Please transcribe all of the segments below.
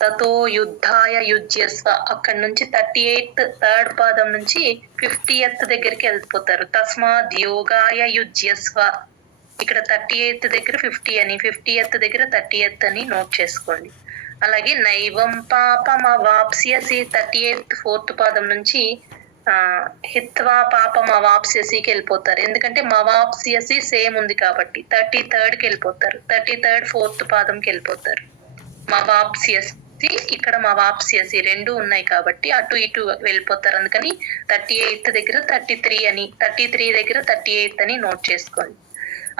తతో యుద్ధాయ యుజ్యస్వ. అక్కడ నుంచి 38 థర్డ్ పాదం నుంచి 50th దగ్గరికి వెళ్ళిపోతారు. తస్మాత్ యోగాయ యుజ్యస్వ. ఇక్కడ 38 దగ్గర 50 అని, 50th దగ్గర 30th అని నోట్ చేసుకోండి. అలాగే నైవం పాపమవాప్స్యసి 38 4th పాదం నుంచి హిత్వా పాపమవాప్స్యసికి వెళ్ళిపోతారు. ఎందుకంటే మవాప్స్యసి సేమ్ ఉంది కాబట్టి 33కి వెళ్ళిపోతారు. 33 4th పాదంకి వెళ్ళిపోతారు. మవాప్స్యసి ఇక్కడ మవాప్స్యసి రెండు ఉన్నాయి కాబట్టి అటు ఇటు వెళ్ళిపోతారు. అందుకని 38 దగ్గర 33 అని, 33 దగ్గర 38 అని నోట్ చేసుకోండి.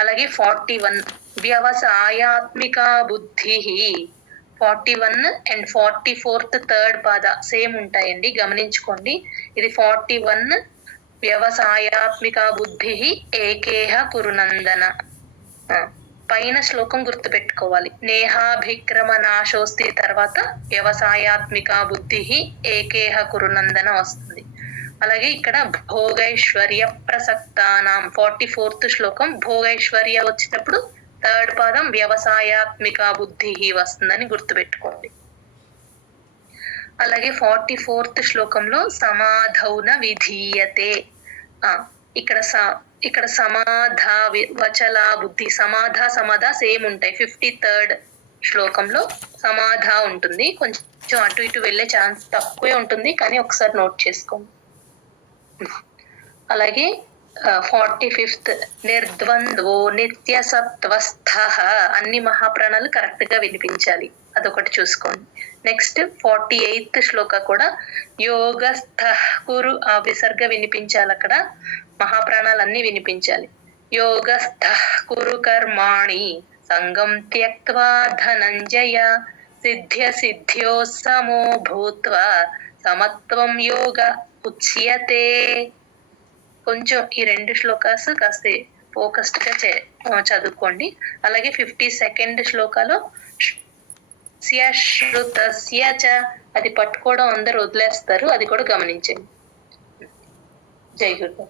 అలాగే 41 వ్యవసాయాత్మిక బుద్ధి. 41 అండ్ 44th థర్డ్ పాద సేమ్ ఉంటాయండి, గమనించుకోండి. ఇది 41 వ్యవసాయాత్మిక బుద్ధి ఏకేహ కురునందన. పైన శ్లోకం గుర్తుపెట్టుకోవాలి. నేహాభిక్రమ నాశోస్తి తర్వాత వ్యవసాయాత్మిక బుద్ధి ఏకేహ కురునందన వస్తుంది. అలాగే ఇక్కడ భోగైశ్వర్య ప్రసక్తానాం 44th శ్లోకం భోగైశ్వర్య వచ్చినప్పుడు థర్డ్ పాదం వ్యవసాయాత్మిక బుద్ధి వస్తుందని గుర్తుపెట్టుకోండి. అలాగే 44th శ్లోకంలో సమాధౌన విధీయతే. ఇక్కడ సమాధ వచల బుద్ధి, సమాధ సేమ్ ఉంటాయి. 53rd శ్లోకంలో సమాధ ఉంటుంది. కొంచెం అటు ఇటు వెళ్ళే ఛాన్స్ తక్కువే ఉంటుంది, కానీ ఒకసారి నోట్ చేసుకోండి. అలాగే 45th నిర్ద్వంద్వో నిత్య సత్వస్థ. అన్ని మహాప్రాణాలు కరెక్ట్ గా వినిపించాలి, అదొకటి చూసుకోండి. నెక్స్ట్ 48th శ్లోక కూడా యోగస్థ కురు, ఆ విసర్గ వినిపించాలి. అక్కడ మహాప్రాణాలన్నీ వినిపించాలి. యోగస్థ కురు కర్మాణి సంగం త్యక్త్వా ధనంజయ సిద్ధ్య సిద్ధ్యో సమో భూత్వా సమత్వం యోగ ఉచ్యతే. కొంచెం ఈ రెండు శ్లోకాస్ కాస్త ఫోకస్డ్ గా చదువుకోండి. అలాగే 52nd శ్లోకాలో శ్రుతస్య చ, అది పట్టుకోవడం అందరు వదిలేస్తారు, అది కూడా గమనించండి. జై గురు.